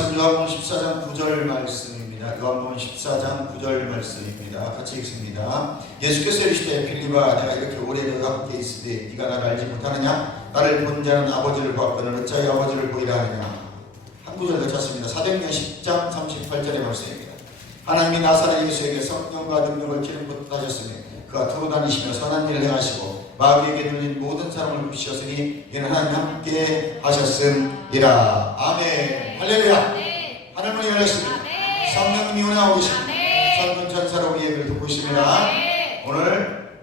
말씀 요한복음 14장 9절 말씀입니다. 요한복음 14장 9절 말씀입니다. 같이 읽습니다. 예수께서 이르시되 빌립아 내가 이렇게 오래 너희와 함께 있으되 네가 나를 알지 못하느냐? 나를 본 자는 아버지를 보았거늘 어찌하여 아버지를 보이라 하느냐? 한 구절 더 찾습니다. 사도행전 10장 38절의 말씀입니다. 하나님이 나사렛 예수에게 성령과 능력을 기름 붓게 하셨으니 그가 두루 다니시며 선한 일을 행하시고 마귀에게 눌린 모든 사람을 부시셨으니 이는 하나님 함께 하셨음이라. 아멘. 할렐루야. 하늘문이 열렸습니다. 성령님이 운행하고 계십니다. 성령 전사로 우리 예배를 듣고 있습니다. 오늘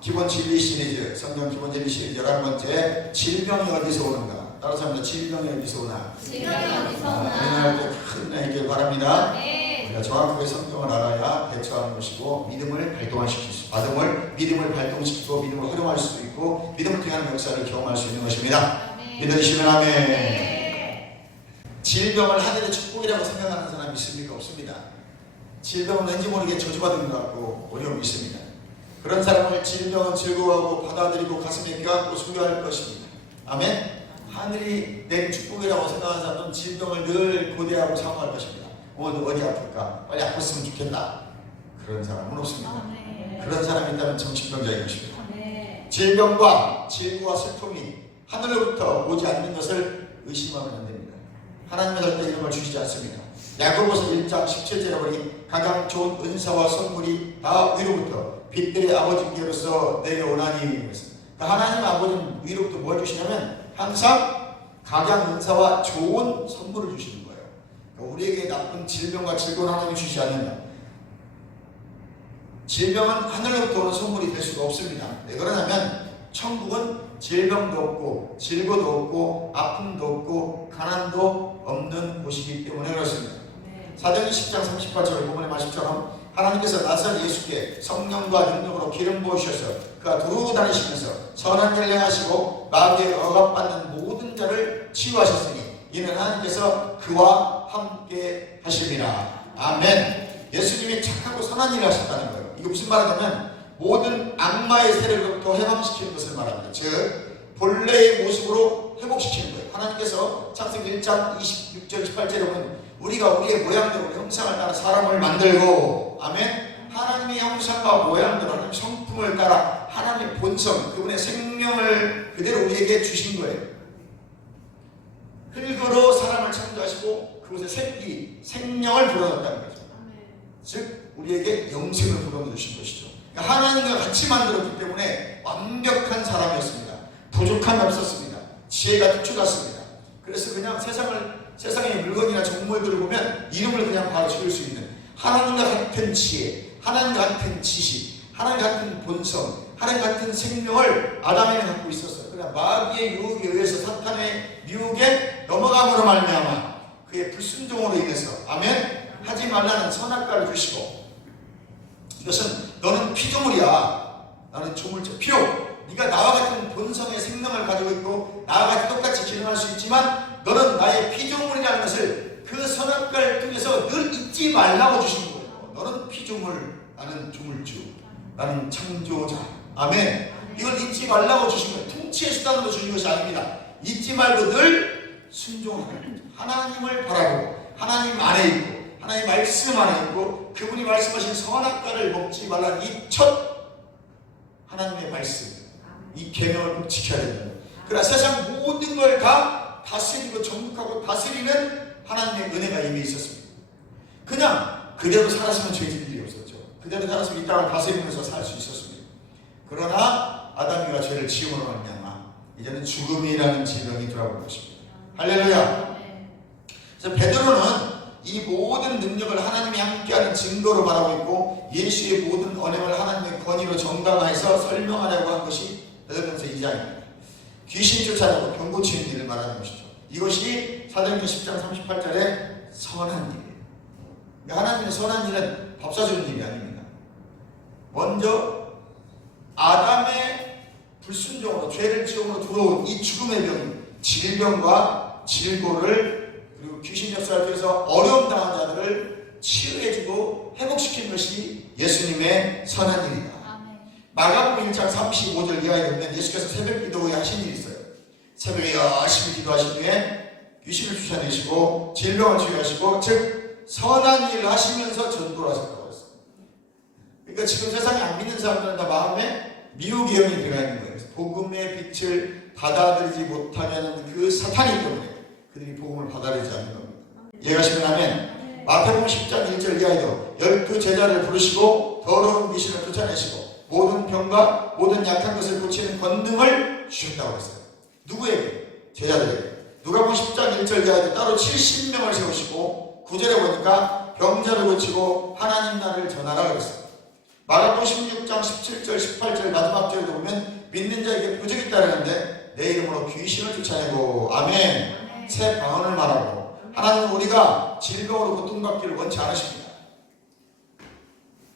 기본 진리 시리즈, 성경 기본 진리 시리즈 11번째, 질병이 어디서 오는가. 따라서 합니다. 질병이 어디서 오나. 질병이 어디서 오나. 은혜할 때 큰 은혜 있길 바랍니다. 우리가 정확하게 성경을 알아야 대처하는 것이고 믿음을 발동시킬 수, 믿음을 발동시키고 믿음을 활용할 수 있고 믿음을 통한 역사를 경험할 수 있는 것입니다. 믿으시면 아멘. 질병을 하늘의 축복이라고 생각하는 사람이 있습니까? 없습니다. 질병은 왠지 모르게 저주받은 것 같고 어려움이 있습니다. 그런 사람을 질병은 즐거워하고 받아들이고 가슴에 껴안고 수교할 것입니다. 아멘. 하늘이 내 축복이라고 생각하는 사람은 질병을 늘 고대하고 사모할 것입니다. 오늘 어디 아플까? 빨리 아팠으면 좋겠다. 그런 사람은 없습니다. 그런 사람이 있다면 정신병자인 것입니다. 질병과 질고와 슬픔이 하늘로부터 오지 않는 것을 의심하면 안 됩니다. 하나님의 절대 이런 걸 주시지 않습니다. 야고보서 1장 17절에 보니 가장 좋은 은사와 선물이 다 위로부터 빛들의 아버지께로서 내려오나니. 하나님 아버지는 위로부터 뭘 주시냐면 항상 각양 은사와 좋은 선물을 주시는 거예요. 그러니까 우리에게 나쁜 질병과 질고는 하나님이 주시지 않는다. 질병은 하늘로부터 오는 선물이 될 수가 없습니다. 왜 그러냐면 천국은 질병도 없고 질고도 없고 아픔도 없고 가난도 없는 곳이기 때문에 그렇습니다. 사도행전 10장 38절 본문의 말씀처럼 하나님께서 나사렛 예수께 성령과 능력으로 기름 부으셔서 그가 두루 다니시면서 선한 일을 행하시고 마귀에 억압받는 모든 자를 치유하셨으니 이는 하나님께서 그와 함께 하십니다. 아멘. 예수님이 착하고 선한 일을 하셨다는 거예요. 이거 무슨 말하냐면 모든 악마의 세력으로부터 해방시키는 것을 말합니다. 즉 본래의 모습으로 회복시키는 거예요. 하나님께서 창세기 1장 26절 18절에 보면 우리가 우리의 모양대로 형상을 따라 사람을 만들고, 아멘. 하나님의 형상과 모양대로 하나님의 성품을 따라 하나님의 본성, 그분의 생명을 그대로 우리에게 주신 거예요. 흙으로 사람을 창조하시고 그곳에 생명을 불어넣었다는 거죠. 즉 우리에게 영생을 불어넣어 주신 것이죠. 그러니까 하나님과 같이 만들었기 때문에 완벽한 사람이었습니다. 부족함이 없었습니다. 지혜가 특출났습니다. 그래서 그냥 세상의 물건이나 정물들을 보면 이름을 그냥 바로 지을 수 있는 하나님과 같은 지혜, 하나님과 같은 지식, 하나님 같은 본성, 하나님 같은 생명을 아담에게 갖고 있었어요. 그러나 마귀의 유혹에 의해서 사탄의 유혹에 넘어감으로 말미암아 그의 불순종으로 인해서 아멘 하지 말라는 선악과를 주시고 이것은 너는 피조물이야. 나는 조물체 피로 네가 나와 같은 본성의 생명을 가지고 있고 나와 같이 똑같이 기능할 수 있지만 너는 나의 피조물이라는 것을 그 선악과를 통해서 늘 잊지 말라고 주신 거예요. 너는 피조물, 나는 조물주, 나는 창조자. 아멘. 이걸 잊지 말라고 주신 거예요. 통치의 수단으로 주신 것이 아닙니다. 잊지 말고 늘 순종하는 거죠. 하나님을 바라보고 하나님 안에 있고 하나님 말씀 안에 있고 그분이 말씀하신 선악과를 먹지 말라는 이 첫 하나님의 말씀, 이 계명을 꼭 지켜야 된다. 그러나 세상 모든 걸 다 다스리고 정복하고 다스리는 하나님의 은혜가 이미 있었습니다. 그냥 그대로 살았으면 죄질 일이 없었죠. 그대로 살았으면 이 땅을 다스리면서 살 수 있었습니다. 그러나 아담이가 죄를 지음으로 말미암아 이제는 죽음이라는 질병이 돌아온 것입니다. 할렐루야. 그래서 베드로는 이 모든 능력을 하나님이 함께하는 증거로 말하고 있고 예수의 모든 언행을 하나님의 권위로 정당화해서 설명하려고 한 것이 베드로전서 2장입니다. 귀신 쫓아내고 병 고치는 일을 말하는 것이죠. 이것이 사도행전 10장 38절의 선한 일이에요. 하나님의 선한 일은 밥 사주는 일이 아닙니다. 먼저 아담의 불순종으로 죄를 지음으로 들어온 이 죽음의 병, 질병과 질고를 그리고 귀신 역사를 통해서 어려움 당한 자들을 치유해주고 회복시키는 것이 예수님의 선한 일이다. 마가복음 1장 35절 이하에 보면 예수께서 새벽 기도 후에 하신 일이 있어요. 새벽에 열심히 기도하신 후에 귀신을 쫓아내시고 질병을 치유하시고 즉 선한 일을 하시면서 전도를 하셨다고 했어요. 그러니까 지금 세상에 안 믿는 사람들은 다 마음에 미혹의 영이 들어가 있는 거예요. 복음의 빛을 받아들이지 못하면 그 사탄이기 때문에 그들이 복음을 받아들이지 않는 겁니다. 이해가시면 아멘. 마태복음 10장 1절 이하에도 12 제자를 부르시고 더러운 귀신을 쫓아내시고 모든 병과 모든 약한 것을 고치는 권능을 주셨다고 했어요. 누구에게? 제자들에게. 누가복음 10장 1절 이하에도 따로 70명을 세우시고 9절에 보니까 병자를 고치고 하나님 나라를 전하라 그랬어요. 마가복음 16장 17절 18절 마지막 절에도 보면 믿는 자에게 표적이 있다는데 내 이름으로 귀신을 쫓아내고 아멘 새 방언을 말하고 하나님은 우리가 질병으로 고통받기를 원치 않으십니다.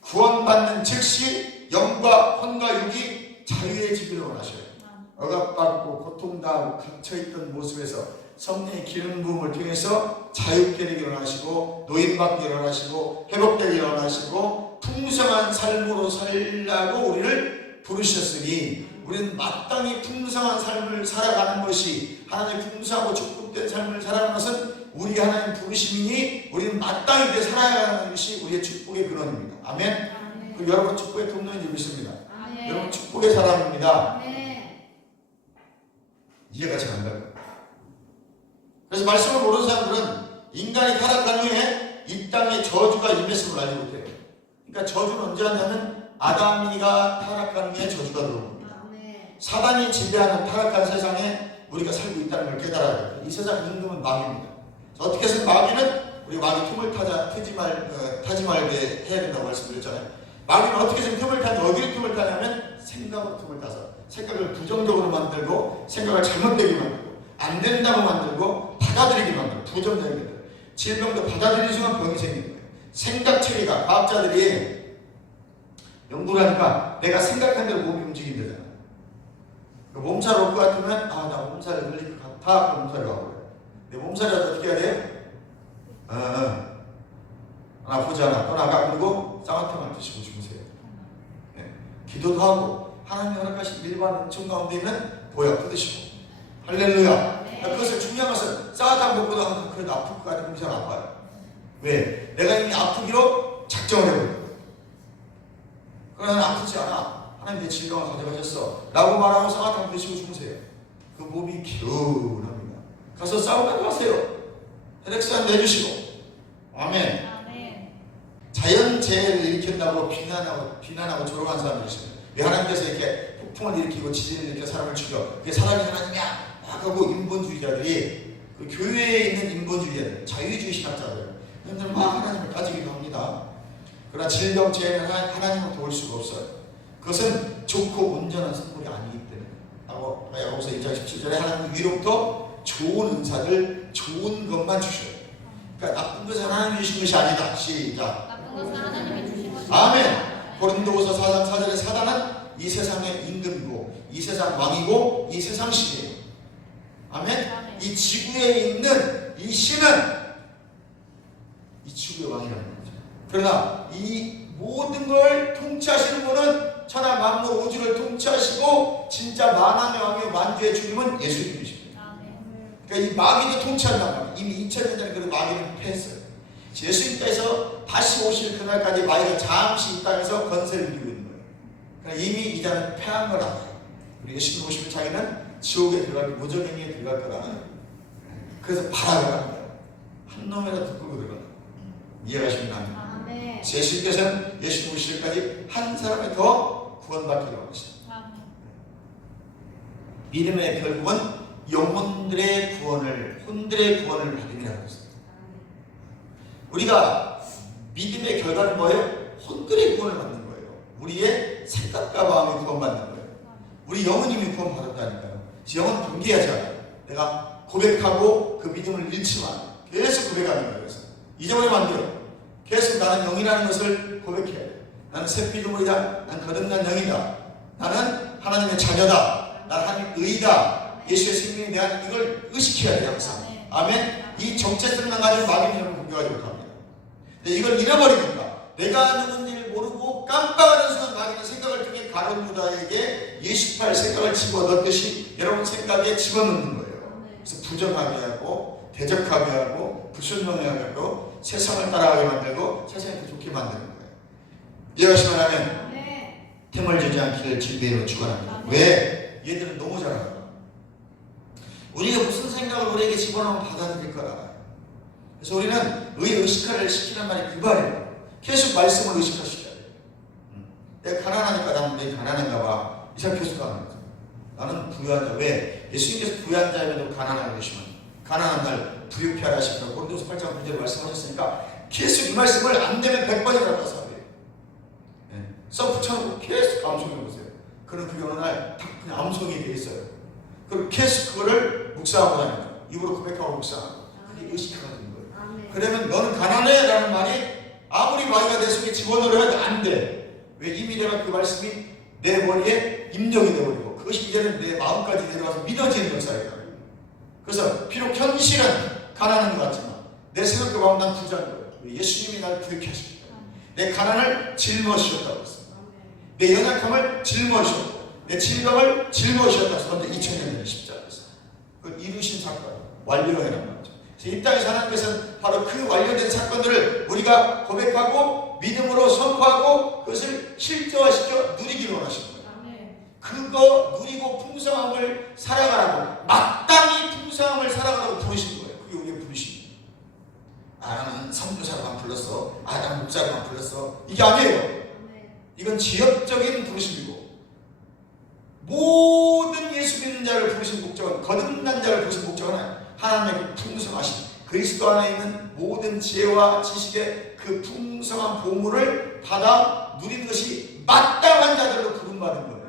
구원받는 즉시 영과 혼과 육이 자유해지기를 원하셔요. 억압받고 고통당하고 갇혀있던 모습에서 성령의 기름 부음을 통해서 자유케 되기를 원하시고 노인받기를 원하시고 회복되기를 원하시고 풍성한 삶으로 살라고 우리를 부르셨으니 우리는 마땅히 풍성한 삶을 살아가는 것이 하나님의 풍성하고 축복된 삶을 살아가는 것은 우리 하나님 부르심이니 우리는 마땅히 그렇게 살아가는 것이 우리의 축복의 근원입니다. 아멘. 그리고 여러분 축복의 통로인 줄 믿습니다. 여러분 축복의 사람입니다. 이해가 잘 안 가요. 그래서 말씀을 모르는 사람들은 인간이 타락한 후에 이 땅에 저주가 임했음을 알지 못해요. 그러니까 저주는 언제 왔냐면 아담이가 타락한 후에 저주가 들어온 겁니다. 사단이 지배하는 타락한 세상에 우리가 살고 있다는 걸 깨달아야 돼요. 이 세상 임금은 마귀입니다. 어떻게 해서 마귀는 우리 마귀 틈을 타지 말게 해야 된다고 말씀드렸잖아요. 마귀는 어떻게 해서 틈을 타지 어디에 틈을 타냐면 생각으로 틈을 타서 생각을 부정적으로 만들고 생각을 잘못되게 만들고 안 된다고 만들고 받아들이게 만들고 부정적인 것들 질병도 받아들이는 순간 병이 생기는 거예요. 생각 체계가 과학자들이 연구를 하니까 내가 생각한 대로 몸이 움직인다잖아. 몸살 올 것 같으면 나 몸살이 걸릴 것 같아. 그럼 몸살이 와버려요. 내 몸살이라도 어떻게 해야 돼요? 아프지 않아. 떠나가. 그리고 쌍화탕을 드시고 주무세요. 기도도 하고 하나님 허락하신 일반 은총 가운데 있는 보약도 드시고 할렐루야. 그것을 중요한 것은 쌍화탕 먹고도 그래도 아플 것 같으면 잘 아파요. 왜? 내가 이미 아프기로 작정을 해버려요. 그러나 나는 아프지 않아. 하나님 내 질병을 가져가셨어 라고 말하고 쌍화탕 드시고 주무세요. 그 몸이 개운합니다. 가서 싸움하고 가세요. 혈액순환 내주시고 아멘. 자연재해를 일으킨다고 비난하고 조롱한 사람들이 있어요. 왜 하나님께서 이렇게 폭풍을 일으키고 지진을 일으켜 사람을 죽여? 그게 사람이 하나님이야 하고 인본주의자들이 그 교회에 있는 인본주의자들 자유주의 신학자들 그들 막 하나님을 따지기도 합니다. 그러나 질병 재해는 하나님을 도울 수가 없어요. 그것은 좋고 온전한 선물이 아니기 때문에 야고보서 1장 17절에 하나님은 위로부터 좋은 은사들 좋은 것만 주셔요. 그러니까 나쁜 것은 하나님이 주신 것이 아니다. 시작. 나쁜 것은 하나님이 주신 것이 아멘. 고린도후서 4장 4절에 사단은 이 세상의 임금이고 이 세상 왕이고 이 세상 신이에요. 아멘. 이 지구에 있는 이 신은 이 지구의 왕이라는 거죠. 그러나 이 모든 걸 통치하시는 분은 천하 만물 우주를 통치하시고 진짜 만왕의 왕이요 만주의 주님은 예수님이십니다. 그러니까 이 마귀도 통치한단 말이에요. 이미 2000년 전에 그 마귀는 패했어요. 예수님께서 다시 오실 그날까지 마귀가 잠시 이 땅에서 건세를 누리고 있는 거예요. 그러니까 이미 이 땅은 패한 거라. 우리 예수님 오시면 자기는 지옥에 들어갈 무저갱이에 들어갈 거라. 그래서 바라고 하는 거예요. 한 놈이라도 끌고 들어간다. 이해가십니까? 예수님께서는 예수님 오실 때까지 한 사람이 더 구원받기를 원하십니다. 믿음의 결국은 영혼들의 구원을, 혼들의 구원을 받음이라고 했습니다. 우리가 믿음의 결과는 뭐예요? 혼들의 구원을 받는 거예요. 우리의 생각과 마음이 구원받는 거예요. 우리 영은 이미 구원받았다니까요. 영은 경계하지 않아요. 내가 고백하고 그 믿음을 잃지만 계속 고백하는 거예요. 그래서 잊어버리면 안 돼요. 계속 나는 영이라는 것을 고백해야 돼요. 나는 새 피조물이다. 난 거듭난 영이다. 나는 하나님의 자녀다. 나는 하나님의 의다. 예수의 생명에 대한 이걸 의식해야 돼요. 항상. 아멘. 이 정체성만 가지고 마귀는 여러분 공격하지 못합니다. 근데 이걸 잃어버리니까 내가 누군지를 모르고 깜빡하는 순간 마귀는 생각을 통해 가룟 유다에게 예수팔 생각을 집어넣듯이 여러분 생각에 집어넣는 거예요. 그래서 부정하게 하고 대적하게 하고 불순종하게 하고 세상을 따라가게 만들고 세상에 더 좋게 만드는 거예요. 이해하시면 하면 템을 주지 않기를 진배로 축원합니다. 왜? 얘들은 너무 잘 알아. 우리가 무슨 생각을 우리에게 집어넣으면 받아들일 거라. 그래서 우리는 의식화를 시키는 말이 그 말이에요. 계속 말씀을 의식화시켜야 돼요. 내가 가난하니까 나는 내 가난한가 봐. 이 사람 계속 가는 거죠. 나는 부유한 자. 왜? 예수님께서 부유한 자에게도 가난하게 그러시면 가난한 날 부유케 하시라고 고린도서 8장 9절에 말씀하셨으니까 계속 이 말씀을 안 되면 100번이나 봐서 돼요. 써 붙여놓고 계속 암송해 보세요. 그럼 그게 어느 날 딱 그냥 암송이 돼 있어요. 그럼 계속 그거를 묵상하고 다니는 거예요. 입으로 고백하고 묵상하고. 그게 의식화가 되는 거예요. 그러면 너는 가난해 라는 말이 아무리 마귀가 내 속에 집어넣으려 해도 안 돼. 왜? 이미 내가 그 말씀이 내 머리에 입력이 되어버리고 그것이 이제는 내 마음까지 내려와서 믿어지는 역사예요. 그래서 비록 현실은 가난한 것 같지만 내 생각과 마음 난 부자인 거예요. 예수님이 나를 부유케 하십니다. 내 가난을 짊어지셨다고 했어요. 내 연약함을 짊어지셨고 내 질병을 짊어지셨다고 그런데 2000년 전에 십자가에서 그걸 이루신 사건 완료해란 말이죠. 그래서 이 땅에서 하나님께서는 바로 그 완료된 사건들을 우리가 고백하고 믿음으로 선포하고 그것을 실제화시켜 누리기를 원하시는 거예요. 그거 누리고 풍성함을 살아가라고 마땅히 풍성함을 살아가라고 부르신 거예요. 그게 우리의 부르심. 나는 선교사로만 불렀어. 난 목사로만 불렀어. 이게 아니에요. 이건 지역적인 부르심이고 모든 예수 믿는 자를 부르신 목적은 거듭난 자를 부르신 목적은 하나님의 풍성하신 그리스도 안에 있는 모든 지혜와 지식의 그 풍성한 보물을 받아 누리는 것이 마땅한 자들로 부름받은 거예요.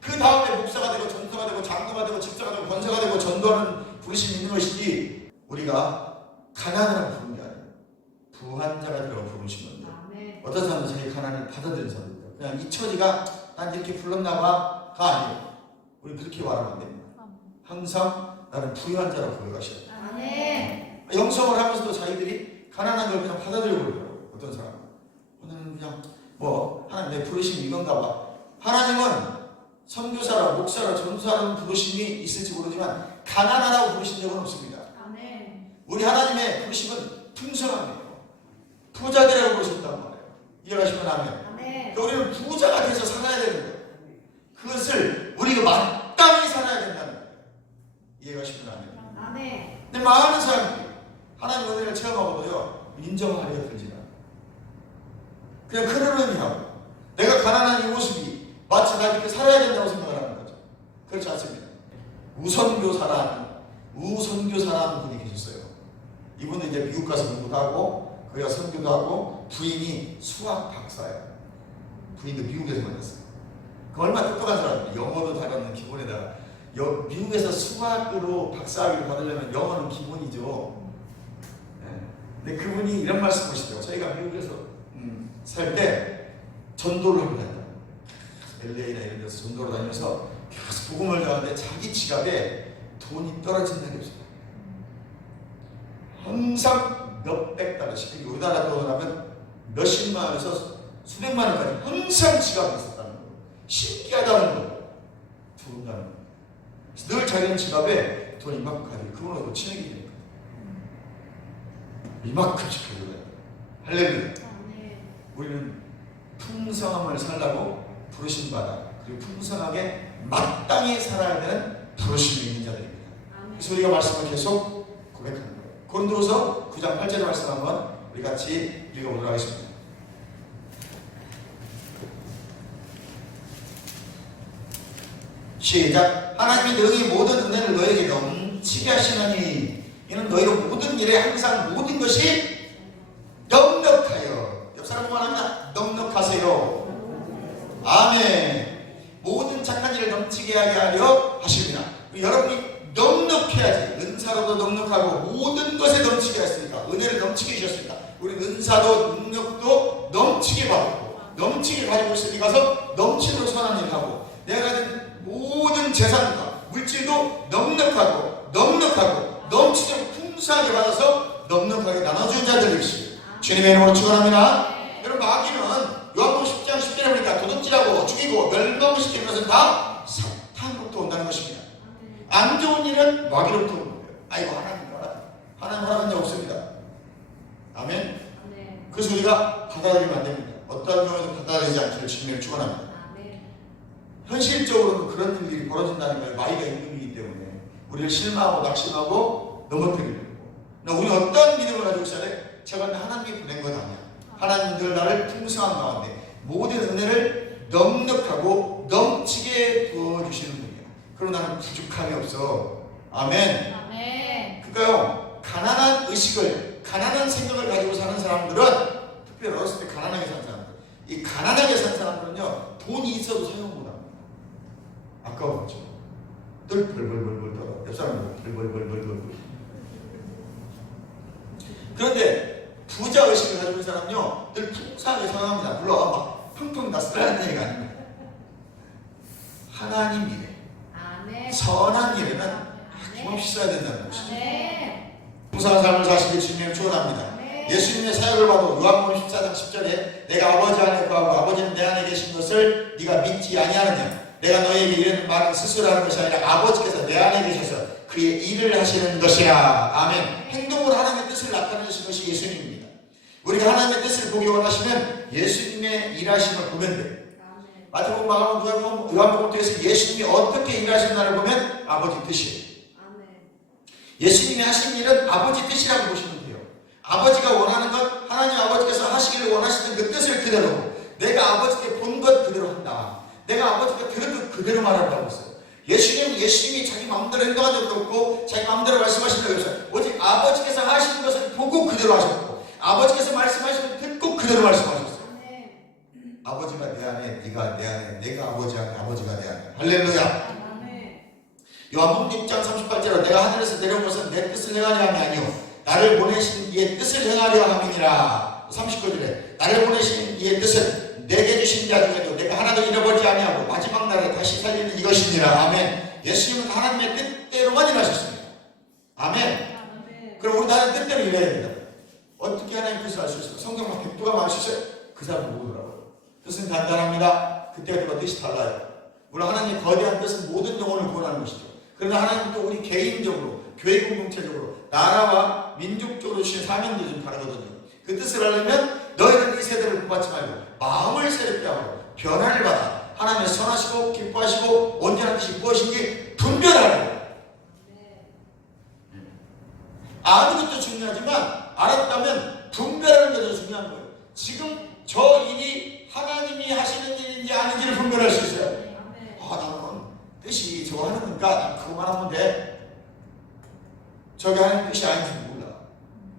그 다음에 목사가 되고 전도가 되고 장로가 되고 집사가 되고 권사가 되고 전도하는 부르심이 있는 것이지 우리가 가난하라고 부르는 게 아니에요. 부한 자가 되라고 부르신 건데 어떤 사람은 자기 가난을 받아들이는 사람입니다. 그냥 이 처지가 난 이렇게 불렀나 봐가 아니에요. 우리 그렇게 말하면 안 됩니다. 항상 나는 부유한 자라고 고백하셔야 돼요. 영성을 하면서도 자기들이 가난한 걸 그냥 받아들여 버리더라고요. 어떤 사람은 오늘은 그냥 하나님 내 부르심이 이건가 봐. 하나님은 선교사라 목사라 전도사라는 부르심이 있을지 모르지만 가난하라고 부르신 적은 없습니다. 우리 하나님의 부르심은 풍성합니다. 부자들이라고 부르셨단 말이에요. 이해가시면 아멘. 그러니까 우리는 부자가 돼서 살아야 되는 거예요. 그것을 우리가 마땅히 살아야 된다는 거예요. 이해가시면 아멘. 근데 많은 사람들이 하나님 은혜를 체험하고도요 인정하려고 들지가 않아요. 그냥 그러려니 하고 내가 가난한 이 모습이 마치 나 이렇게 살아야 된다고 생각을 하는 거죠. 그렇지 않습니다. 우선교사라는 분이 계셨어요. 이분은 이제 미국 가서 공부도 하고 그가 선교도 하고 부인이 수학 박사예요. 부인도 미국에서 만났어요. 그 얼마나 똑똑한 사람이에요. 영어도 다루는 기본에다가 미국에서 수학으로 박사학위를 받으려면 영어는 기본이죠. 근데 그분이 이런 말씀 하시더라고요. 저희가 미국에서 살 때 전도를 하고 다녔다. LA나 이런 데서 전도를 다니면서 계속 복음을 전하는데 자기 지갑에 돈이 떨어진 적이 없어요. 항상 몇백 달러씩, 우리나라 돈을 하면 몇십만 원에서 수백만 원까지 항상 지갑에 있었다는 거예요. 신기하다는 거예요. 두분다는 거예요. 늘 자기는 지갑에 돈 이만큼 가지고 그분하고 친하게 되니까 이만큼씩 가지고 다녀요. 할렐루야. 우리는 풍성함을 살라고 부르신 바다, 그리고 풍성하게 마땅히 살아야 되는 부르심이 있는 자들입니다. 그래서 우리가 말씀을 계속 고백하는 거예요. 고린도후서 9장 8절의 말씀 한번 우리 같이 읽어보도록 하겠습니다. 시작. 하나님이 능히 모든 은혜를 너에게 넘치게 하시느니 이는 너희로 모든 일에 항상 모든 것이 넉넉하여, 옆 사람 말합니다. 넉넉하세요. 아멘. 모든 착한 일을 넘치게 하게 하려 하십니다. 여러분이 넉넉해야지. 은사로도 넉넉하고 모든 것에 넘치게 하셨으니까, 은혜를 넘치게 주셨으니까 우리 은사도 능력도 넘치게 받고 넘치게 가지고 있으니 가서 넘치도록 선한 일을 하고, 내가 가진 모든 재산과 물질도 넉넉하고 넘치도록 풍성하게 받아서 넉넉하게 나눠주는 자들이시죠. 주님의 이름으로 축원합니다. 여러분, 마귀는 요한복음 10장 10절에 보니까 도둑질하고 죽이고 멸망시키는 것은 다 사탄으로부터 온다는 것입니다. 안 좋은 일은 마귀로부터 오는 거예요. 아이고, 하나님 허락한 적 없습니다. 아멘. 그래서 우리가 받아들이면 안 됩니다. 어떠한 경우에도 받아들이지 않기를 주님을 축원합니다. 현실적으로는 그런 일들이 벌어진다는 거예요. 마이가 임금이기 때문에 우리를 실망하고 낙심하고 넘어뜨리려고. 우리는 어떤 믿음을 가지고 있어야 돼? 제가 하나님이 보낸 것 아니야. 하나님 늘 나를 풍성한 가운데 모든 은혜를 넉넉하고 넘치게 부어주시는 분이야. 그러나 나는 부족함이 없어. 아멘. 그러니까요, 가난한 의식을, 가난한 생각을 가지고 사는 사람들은, 특별히 어렸을 때 가난하게 사는 사람들, 이 가난하게 사는 사람들은요, 돈이 있어도 사용 못합니다. 아까웠죠. 늘 벌벌벌벌 떨어. 옆 사람도 벌벌벌벌벌. 그런데 부자 의식을 가지고 있는 사람은요, 늘 풍성하게 생각합니다. 물론 막 펑펑 다 쓰라는 얘기가 아닙니다. 하나님 일에, 선한 일에는 아낌없이 써야 된다는 것이죠. 풍성한 삶을 사시길 주님을 축원합니다. 예수님의 사역을 봐도 요한복음 14장 10절에 내가 아버지 안에 거하고 아버지는 내 안에 계신 것을 네가 믿지 아니하느냐. 내가 너에게 이르는 말은 스스로 하는 것이 아니라 아버지께서 내 안에 계셔서 그의 일을 하시는 것이라. 아멘. 행동으로 하나님의 뜻을 나타내시는 것이 예수님입니다. 우리가 하나님의 뜻을 보기 원하시면 예수님의 일하심을 보면 돼요. 마태복음, 마가복음, 요한복음 통해서 예수님이 어떻게 일하셨나를 보면 아버지 뜻이에요. 예수님이 하신 일은 아버지 뜻이라고 보시면 돼요. 아버지가 원하는 것, 하나님 아버지께서 하시기를 원하시는 그 뜻을 그대로, 내가 아버지께 본 것 그대로 한다. 내가 아버지가 들은 것 그대로 말한다고 했어요. 예수님이 자기 마음대로 행동한 적도 없고 자기 마음대로 말씀하신 적이 없어요. 오직 아버지께서 하시는 것을 보고 그대로 하셨고, 아버지께서 말씀하시는 걸 듣고 그대로 말씀하셨어요. 아버지가 내 안에, 네가 내 안에, 내가 아버지 안에, 아버지가 내 안에. 할렐루야. 요한복음 6장 38절로 내가 하늘에서 내려온 것은 내 뜻을 행하려 함이 아니요 나를 보내신 이의 뜻을 행하려 함이니라. 39절에 나를 보내신 이의 뜻은 내게 주신 자 중에도 내가 하나도 잃어버리지 아니하고 마지막 날에 다시 살리는 이것이니라. 아멘. 예수님은 하나님의 뜻대로만 일하셨습니다. 아멘. 그럼 우리 나는 뜻대로 일해야 됩니다. 어떻게 하나님 뜻을 알 수 있어요? 성경만 100도가 많을 수 있어요? 그 사람 모르더라고요. 뜻은 간단합니다. 그때가 뜻이 달라요. 물론 하나님의 거대한 뜻은 모든 영혼을 구원하는 것이죠. 그러나 하나님은 또 우리 개인적으로, 교회 공동체적으로, 나라와 민족적으로 주신 사명도 좀 다르거든요. 그 뜻을 알려면 너희는 이 세대를 본받지 말고 마음을 새롭게 하고 변화를 받아 하나님의 선하시고 기뻐하시고 온전한 뜻이 무엇인지 분별하는 거예요. 아는 것도 중요하지만 알았다면 분별하는 것도 중요한 거예요. 지금 저 일이 하나님이 하시는 일인지 아닌지를 분별할 수 있어요. 나는 뜻이 저거 하는 거니까 난 그거만 하면 돼. 저게 하는 뜻이 아닌지 몰라.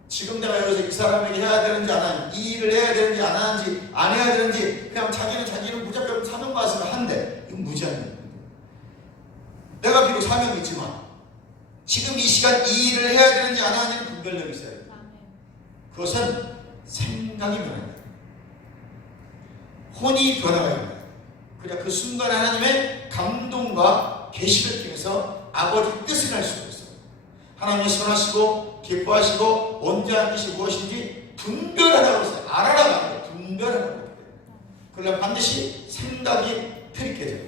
지금 내가 여기서 이 사람에게 해야 되는지 안 하는지, 이 일을 해야 되는지 안 하는지, 안 해야 되는지, 그냥 자기는 무조건 사명받았으면 한대. 이건 무지한 일이야. 내가 비록 사명이 있지만 지금 이 시간 이 일을 해야 되는지 안 하는지는 분별력이 있어야 돼. 그것은 생각이 변합니다. 혼이 변화가 그러니까 그 순간 하나님의 감동과 계시를 통해서 아버지 뜻을 알 수가 있어요. 하나님이 선하시고 기뻐하시고 온전한 뜻이 무엇인지 분별하라고 했어요. 알아라가 아니라 분별하라고 했어요. 그러려면 반드시 생각이 트릭해져요.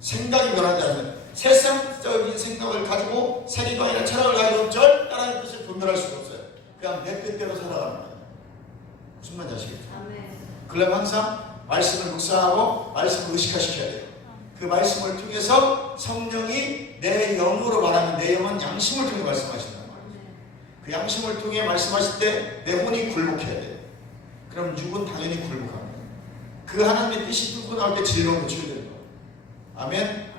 생각이 변하지 않으면 세상적인 생각을 가지고 세계관이나 철학을 가지고 절대라는 뜻을 분별할 수가 없어요. 그냥 내 뜻대로 살아가는 거예요. 무슨 말인지 아시겠죠? 그러려면 항상 말씀을 묵상하고 말씀을 의식하셔야 돼요. 그 말씀을 통해서 성령이 내 영으로 말하면 내 영은 양심을 통해 말씀하신단 말이에요. 그 양심을 통해 말씀하실 때 내 혼이 굴복해야 돼요. 그럼 육은 당연히 굴복합니다. 그 하나님의 뜻이 뚫고 나올 때 진리로 치유되는 거예요. 아멘.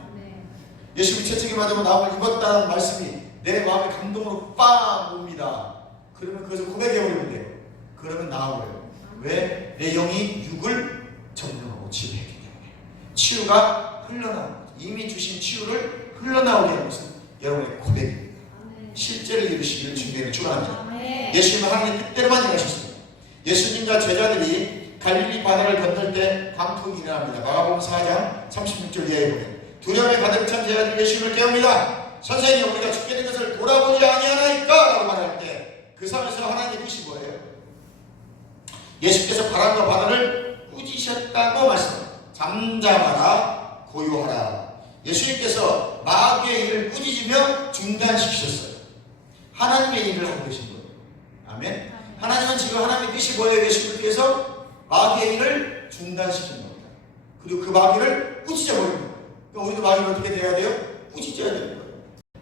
예수님이 채찍에 맞으고 나음을 입었다는 말씀이 내 마음의 감동으로 빵 옵니다. 그러면 그것을 고백해버리면 돼요. 그러면 나아버려요. 왜? 내 영이 육을 점령하고 치유했기 때문에. 치유가 흘러나오는 거죠. 이미 주신 치유를 흘러나오게 하는 것은 여러분의 고백입니다. 실제를 이루시기를 주님께 축원합니다. 예수님은 하나님의 뜻대로만 일하셨습니다. 예수님과 제자들이 갈릴리 바다를 건널 때 광풍이 일어납니다. 마가복음 4장 36절 이하에 보면 두려움에 가득 찬 제자들이 예수님을 깨웁니다. 선생님, 우리가 죽게 된 것을 돌아보지 아니하나이까? 라고 말할 때 그 상황에서 하나님의 뜻이 뭐예요? 예수께서 바람과 바다를 꾸짖으셨다고 말씀합니다. 잠잠하라, 고요하라. 예수님께서 마귀의 일을 꾸짖으며 중단시키셨어요. 하나님의 일을 하고 계신 거예요. 아멘. 하나님은 지금 하나님의 뜻이 뭐에 계신 것 위해서 마귀의 일을 중단시키는 겁니다. 그리고 그 마귀를 꾸짖어 버리는 거예요. 그러니까 우리도 마귀를 어떻게 돼야 돼요? 꾸짖어야 되는 거예요.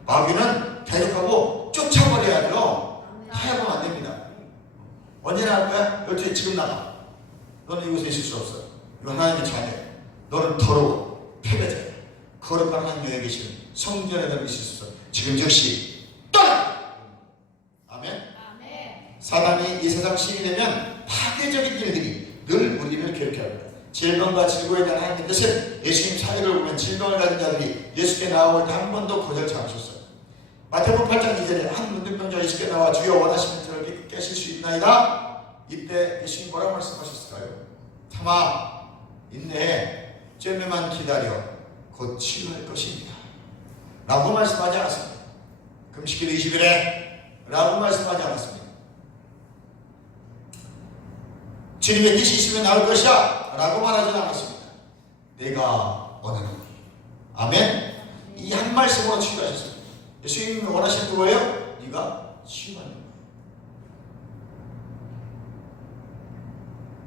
마귀는 대적하고 쫓아버려야 돼요. 타협하면 안 됩니다. 언제나 할 거야? 12시에 지금 나가. 너는 이곳에 있을 수 없어. 이거 하나님의 자녀야. 너는 더러워. 패배자야. 거룩한 하나님 여기 계시는 성전에 너는 있을 수 없어. 지금 즉시 떠나! 아멘. 사단이 이 세상 신이 되면 파괴적인 일들이 늘 우리를 괴롭게 합니다. 질병과 질고에 대한 하나님의 뜻은 예수님 사역을 보면 질병을 가진 자들이 예수께 나올 때 한 번도 거절치 않으셨어요. 마태복음 8장 2절에 한 문둥병자 예수께 나와 주여 원하시면 저를 깨실 수 있나이다. 이때 예수님 뭐라고 말씀하셨을까요? 참아 인내해 쨈매만 기다려 곧 치유할 것입니다 라고 말씀하지 않았습니다. 금식일 20일에 라고 말씀하지 않았습니다. 주님의 뜻이 있으면 나올 것이야 라고 말하지 않았습니다. 내가 원하노니. 아멘. 이 한 말씀으로 치유하셨습니다. 예수님이 원하시는 게 뭐예요? 네가 치유하는 거예요.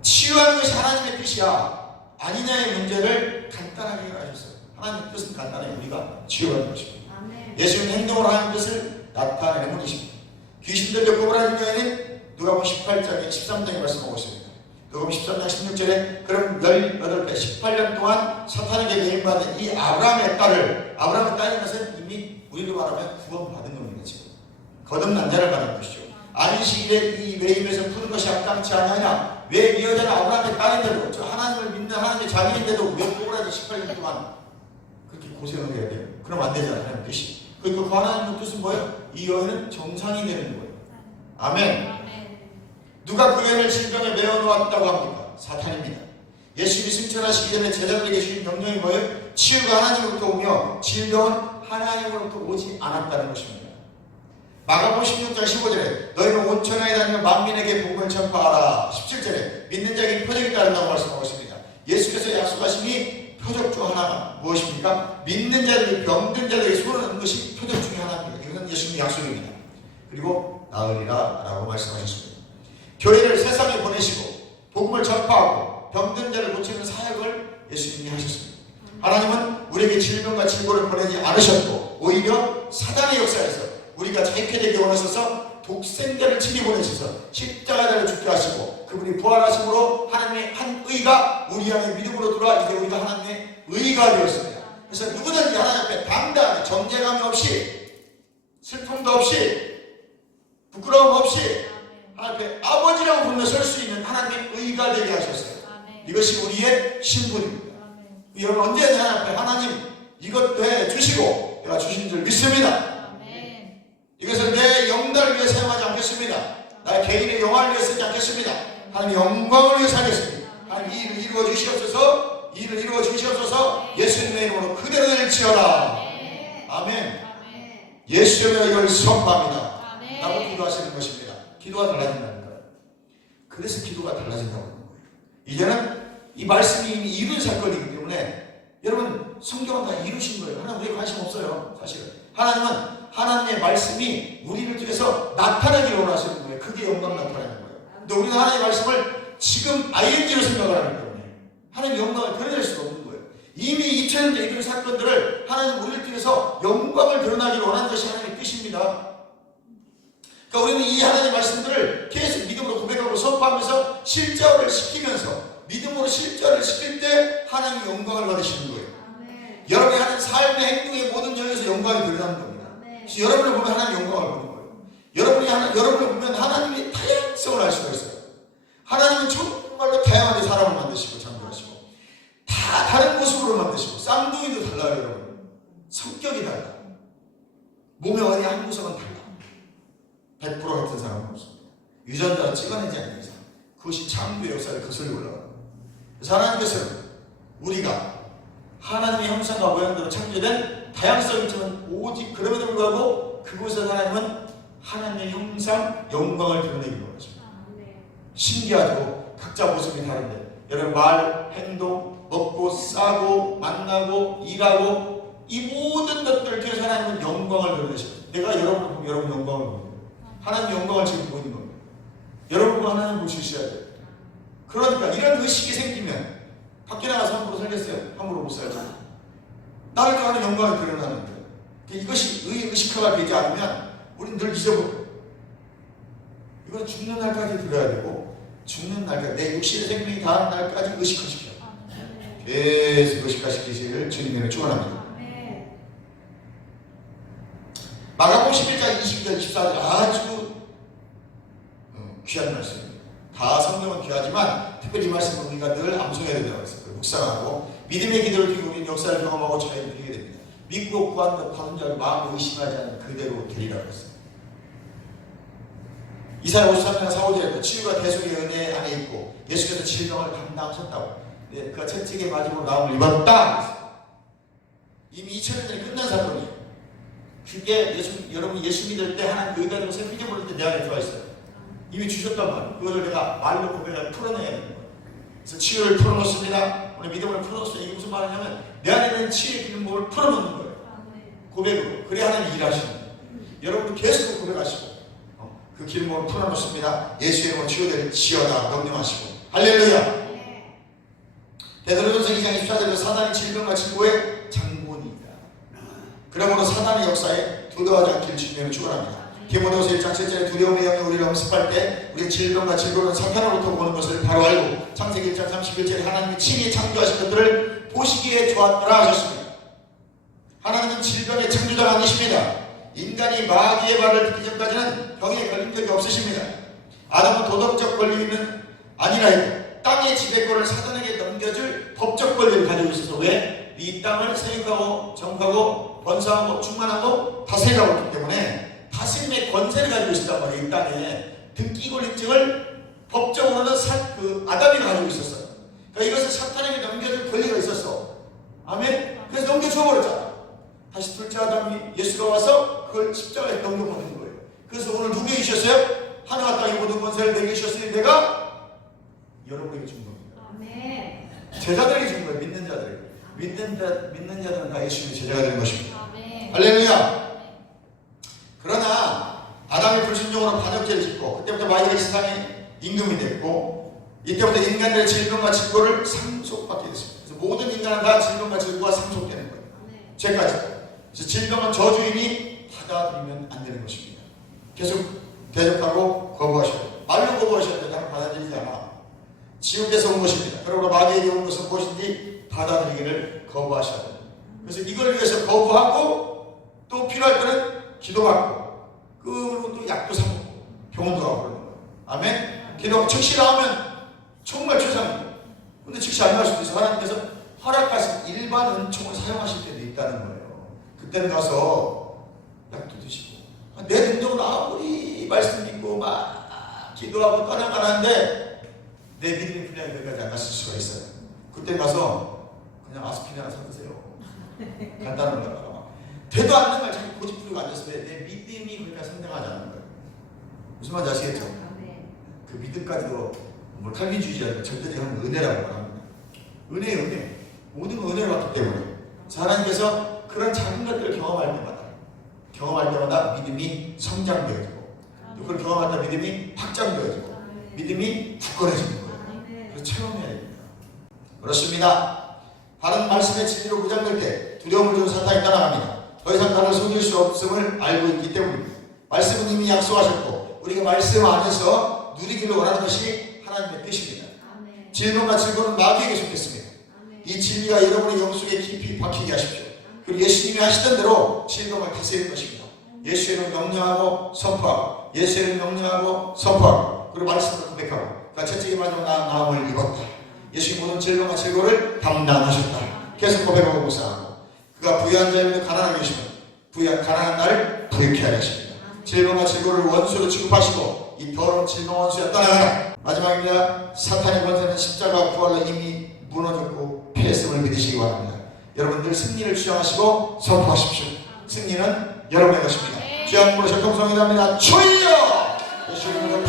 치유하는 것이 하나님의 뜻이야 아니냐의 문제를 간단하게 하셨어요. 하나님의 뜻은 간단하게 우리가 치유하는 것입니다. 예수님 행동으로 하나님의 뜻을 나타내는 분이십니다. 귀신 들려 고발하는 여인은 누가복음 18장에 13장에 말씀하고 있습니다. 누가복음 13장 16절에 그럼 18배 18년 동안 사탄에게 매임받은 이 아브라함의 딸인 것은 이미 우리로 말하면 구원받은 겁니다. 지금 거듭난 자를 말하는 것이죠. 안식일에 이 매임에서 푸는 것이 합당치 않느냐. 왜 이 여자는 아브라함의 딸인데도 저 하나님을 믿는 하나님의 자녀인데도 왜 꼬라지 18년 동안 그렇게 고생을 해야 돼요? 그럼 안 되잖아요. 하나님 뜻이. 그러니까 그 하나님의 뜻은 뭐예요? 이 여인은 정상이 되는 거예요. 아멘. 누가 그 여인을 질병에 메어놓았다고 합니까? 사탄입니다. 예수님이 승천하시기 전에 제자들에게 주신 명령이 뭐예요? 치유가 하나님으로부터 오며 질병은 하나님으로부터 오지 않았다는 것입니다. 마가복음 16장 15절에 너희는 온 천하에 다니며 만민에게 복음을 전파하라. 17절에 믿는 자에게 표적이 따른다고 말씀하고 있습니다. 예수께서 약속하시니 표적 중 하나가 무엇입니까? 믿는 자들이 병든 자들에게 손을 얹는 것이 표적 중에 하나입니다. 이것은 예수님의 약속입니다. 그리고 나으리라 라고 말씀하셨습니다. 교회를 세상에 보내시고 복음을 전파하고 병든 자를 고치는 사역을 예수님이 하셨습니다. 하나님은 우리에게 질병과 질고를 보내지 않으셨고 오히려 사단의 역사에서 우리가 자유케 되기 원하셔서 독생자를 친히 보내셔서 십자가를 죽게 하시고 그분이 부활하심으로 하나님의 한 의가 우리 안에 믿음으로 들어와 이제 우리가 하나님의 의가 되었습니다. 그래서 누구든지 하나님 앞에 당당하게 정죄감이 없이 슬픔도 없이 부끄러움 없이 하나님 앞에 아버지라고 부르며 설 수 있는 하나님의 의가 되게 하셨어요. 이것이 우리의 신분입니다. 여러분 언제든지 하나님 앞에 하나님 이것도 해주시고 내가 주신 줄 믿습니다. 이것을 내 영달을 위해 사용하지 않겠습니다. 나의 개인의 영화를 위해 쓰지 않겠습니다. 하나님의 영광을 위해 살겠습니다. 하나님 이 일을 이루어 주시옵소서. 이 일을 이루어 주시옵소서. 예수님의 이름으로 그대로 될지어다. 아멘. 예수님의 이걸 선포합니다. 라고 기도하시는 것입니다. 기도가 달라진다는 거예요. 그래서 기도가 달라진다고 하는 거예요. 이제는 이 말씀이 이미 이룬 사건이기 때문에 여러분 성경은 다 이루신 거예요. 하나님 우리에 관심 없어요. 사실은 하나님은 하나님의 말씀이 우리를 통해서 나타나기를 원하시는 거예요. 그게 영광 나타나는 거예요. 근데 우리는 하나님의 말씀을 지금 ING로 생각을 하기 때문에 하나님의 영광을 드러낼 수가 없는 거예요. 이미 2000년 전 이런 사건들을 하나님 우리를 통해서 영광을 드러나기를 원하는 것이 하나님의 뜻입니다. 그러니까 우리는 이 하나님의 말씀들을 계속 믿음으로 고백하고 선포하면서 실제화를 시키면서 믿음으로 실제화를 시킬 때 하나님의 영광을 받으시는 거예요. 여러분이 하는 삶의 행동의 모든 영역에서 영광이 드러나는 겁니다. 여러분을 보면 하나님의 영광을 보는 거예요. 여러분을 보면 하나님의 다양성을 알 수가 있어요. 하나님은 정말로 다양하게 사람을 만드시고 창조하시고 다 다른 모습으로 만드시고 쌍둥이도 달라요. 여러분 성격이 달라. 몸의 어디 한 구석은 달라. 100% 같은 사람은 없습니다. 유전자를 찍어내지 않는 이상 그것이 창조의 역사를 거슬러 올라가요. 그래서 하나님께서는 우리가 하나님의 형상과 모양대로 창조된 다양성이 있지만 오직 그럼에도 불구하고 그곳에서 하나님은 하나님의 형상, 영광을 드러내기로 하십니다. 신기하죠? 각자 모습이 다른데 여러분 말, 행동, 먹고 싸고 만나고 일하고 이 모든 것들을 통해서 하나님은 영광을 드러내십니다. 내가 여러분을 보면 여러분 영광을 보는 거예요. 하나님 영광을 지금 보이는 겁니다. 여러분과 하나님 볼 수 있어야 돼요. 그러니까 이런 의식이 생기면 밖에 나가서 함부로 살겠어요? 함부로 못 살죠. 나를 가하는 영광이 드러나는 거예요. 이것이 의식화가 되지 않으면 우리는 늘 잊어버려요. 이건 죽는 날까지 들어야 되고, 죽는 날까지, 내 육신의 생명이 닿은 날까지 의식화시켜요. 계속 의식화시키시기를 주님의 축원합니다. 마가복음 11장 22절 24절 아주 귀한 말씀입니다. 다 성경은 귀하지만 특별히 이 말씀은 우리가 늘 암송해야 된다고 했어요. 묵상하고 믿음의 기도를 드리고 우리는 역사를 경험하고 자유를 드리게 됩니다. 믿고 구한다 받은 자를 마음에 의심하지 않는 그대로 되리라고 했어요. 이사야 53장 4절에도 치유가 대속의 은혜 안에 있고 예수께서 질병을 감당하셨다고, 그가 채찍의 맞음으로 나음을 입었다. 이미 2000년 전에 끝난 사건이에요. 그게 여러분이 예수 믿을 때 하나님 의가 되고 새 믿음 볼 때 내 안에 들어와 있어요. 이미 주셨단 말이에요. 그것을 내가 말로 고백을 풀어내야 되는 거예요. 그래서 치유를 풀어놓습니다. 오늘 믿음을 풀어놓습니다. 이게 무슨 말이냐면 내 안에 있는 치유의 기름을 풀어놓는 거예요. 고백으로. 그래야 하나님 일하시는 거예요. 여러분도 계속 고백하시고 그 기름을 풀어놓습니다. 예수의 이름으로 치유될지어다 명령하시고 할렐루야. 베드로전서 2장 24절에 사단이 질병과 질고의 장본이다. 그러므로 사단의 역사에 두려워하지 않기를 주님을 축원합니다. 디모데후서 1장 7절에 두려움의 영이 우리를 엄습할 때 우리 질병과 질고는 사탄으로부터 오는 것을 바로 알고, 창세기 1장 31절에 하나님이 친히 창조하신 것들을 보시기에 좋았더라 하셨습니다. 하나님은 질병의 창조자가 아니십니다. 인간이 마귀의 말을 듣기 전까지는 병에 걸린 적이 없으십니다. 아담은 도덕적 권리는 아니라도 땅의 지배권을 사단에게 넘겨줄 법적 권리를 가지고 있어서, 왜? 이 땅을 생육하고 정복하고 번성하고 충만하고 다스리라고 했기 때문에 다스림의 권세를 가지고 있었단 말이에요. 이 땅에 등기 권리증을 법적으로는 아담이 가지고 있었어요. 그러니까 이것을 사탄에게 넘겨줄 권리가 있었어. 아멘? 그래서 넘겨줘 버렸잖아. 다시 둘째 아담이 예수가 와서 그걸 십자가에 넘겨버리는 거예요. 그래서 오늘 누구에게 주셨어요? 하늘과 땅의 모든 권세를 내게 주셨으니 내가 여러분에게 준 겁니다. 아멘. 제자들에게 준 거예요. 믿는 자들에게. 믿는 자들은 다 예수님의 제자가 되는 것입니다. 아멘. 할렐루야. 그러나 아담이 불순종으로 반역죄를 짓고 그때부터 마귀가 세상에 임금이 됐고, 이때부터 인간들의 질병과 질고를 상속받게 됐습니다. 그래서 모든 인간은 다 질병과 질고가 상속되는 거예요. 죄까지. 그래서 질병은 저주인이 받아들이면 안 되는 것입니다. 계속 대적하고 거부하셔야 돼요. 말로 거부하셔야 돼요. 나는 받아들이지 않아. 지옥에서 온 것입니다. 그러므로 마귀에게 온 것은 무엇인지 받아들이기를 거부하셔야 돼요. 그래서 이걸 위해서 거부하고 또 필요할 때는 기도받고, 그리고 또 약도 사먹고 병원도 가고 그러는 거예요. 아멘? 기도하고 즉시 나오면 정말 최상입니다. 근데 즉시 안 나올 수도 있어요. 하나님께서 허락하신 일반 은총을 사용하실 때도 있다는 거예요. 그때는 가서 약도 드시고, 내 능력으로 아무리 말씀 믿고 막 기도하고 떠나가는데 내 믿음이 그냥 여기까지 안 갔을 수가 있어요. 그때 가서 그냥 아스피린 하나 사드세요. 간단한 거다가 되도 않는 말 자꾸 고집 부리고 앉았을 때 내 믿음이 그러니까 성장하지 않는 거예요. 무슨 말인지 아시겠죠? 그 믿음까지도 뭘 칼빈주의자니까 절대적인 은혜라고 말합니다. 은혜예요, 은혜. 모든 건 은혜를 받기 때문에 하나님께서 그런 작은 것들을 경험할 때마다 믿음이 성장되어지고, 또 그걸 경험할 때 믿음이 확장되어지고, 믿음이 굳건해지는 거예요. 그래서 체험해야 됩니다. 그렇습니다. 바른 말씀의 진리로 무장될 때 두려움을 준 사탄이 떠나갑니다. 더 이상 나를 속일 수 없음을 알고 있기 때문입니다. 말씀은 이미 약속하셨고 우리가 말씀 안에서 누리기를 원하는 것이 하나님의 뜻입니다. 질병과 질고는 마귀에게 속했습니다. 이 진리가 여러분의 영속에 깊이 박히게 하십시오. 그리고 예수님이 하시던 대로 질병을 다스릴 것입니다. 예수의 이름 명령하고 선포하고, 예수의 이름 명령하고 선포하고, 그리고 말씀을 고백하고, 그가 채찍에 맞아 나음을 입었다. 예수의 모든 질병과 질고를 담당하셨다. 계속 고백하고 묵상하고, 그가 부유한 자에게도 가난하게 하시면 가난한 나를 부유케 하려 하십니다. 질병과 질고를 원수로 취급하시고 이 더러운 질병 원수야 떠나가라. 마지막입니다. 사탄의 권세는 십자가 부활로 이미 무너졌고 패했음을 믿으시기 바랍니다. 여러분들 승리를 주장하시고 선포하십시오. 승리는 여러분의 것입니다. 주여 부르셔 통성이랍니다. 주여! 예수님을